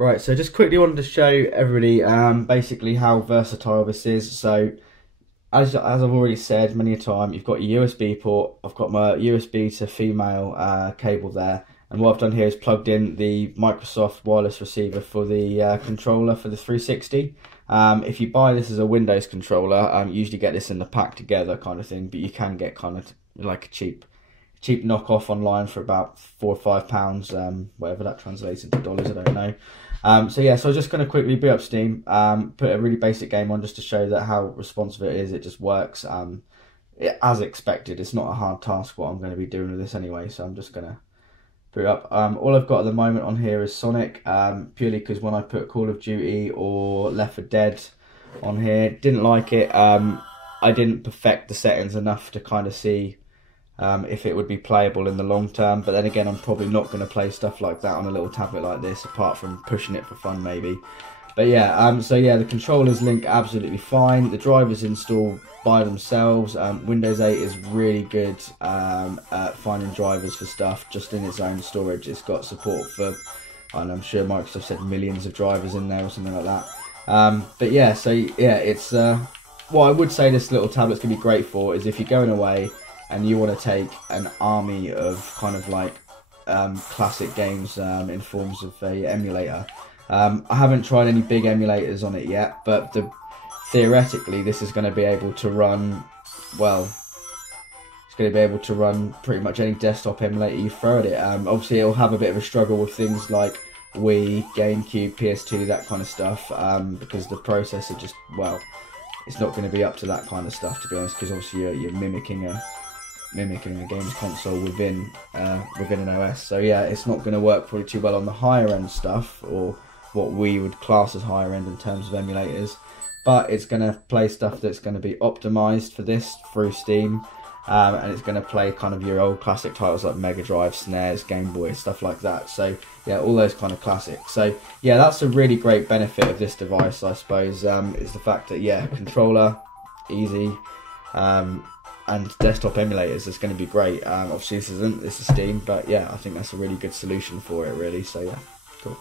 Right, so just quickly wanted to show everybody basically how versatile this is. So as I've already said many a time, you've got your USB port. I've got my USB to female cable there, and what I've done here is plugged in the Microsoft wireless receiver for the controller for the 360. If you buy this as a Windows controller, you usually get this in the pack together kind of thing, but you can get kind of like a cheap knockoff online for about £4 or £5, whatever that translates into dollars, I don't know. So yeah, so I'm just going to quickly boot up Steam, put a really basic game on just to show that how responsive it is. It just works as expected. It's not a hard task what I'm going to be doing with this anyway, so I'm just going to boot up. All I've got at the moment on here is Sonic, purely because when I put Call of Duty or Left 4 Dead on here, didn't like it. I didn't perfect the settings enough to kind of see if it would be playable in the long term, but then again, I'm probably not going to play stuff like that on a little tablet like this, apart from pushing it for fun maybe. But yeah, so yeah, the controllers link absolutely fine. The drivers install by themselves. Windows 8 is really good at finding drivers for stuff just in its own storage. It's got support for, and I'm sure Microsoft said millions of drivers in there or something like that. But yeah, so yeah, it's what I would say this little tablet's going to be great for is if you're going away and you want to take an army of kind of like classic games in forms of a emulator. I haven't tried any big emulators on it yet, but theoretically this is going to be able to run, well, it's going to be able to run pretty much any desktop emulator you throw at it. Obviously it'll have a bit of a struggle with things like Wii, GameCube, PS2, that kind of stuff, because the processor just, well, it's not going to be up to that kind of stuff, to be honest, because obviously you're mimicking a games console within an OS. So yeah, it's not going to work probably too well on the higher end stuff, or what we would class as higher end in terms of emulators, but it's going to play stuff that's going to be optimized for this through Steam, and it's going to play kind of your old classic titles like Mega Drive, SNES, Game Boy, stuff like that. So yeah, all those kind of classics. So yeah, that's a really great benefit of this device, I suppose, is the fact that yeah, controller, easy, and desktop emulators is going to be great. Obviously this is Steam, but yeah, I think that's a really good solution for it really. So yeah, cool.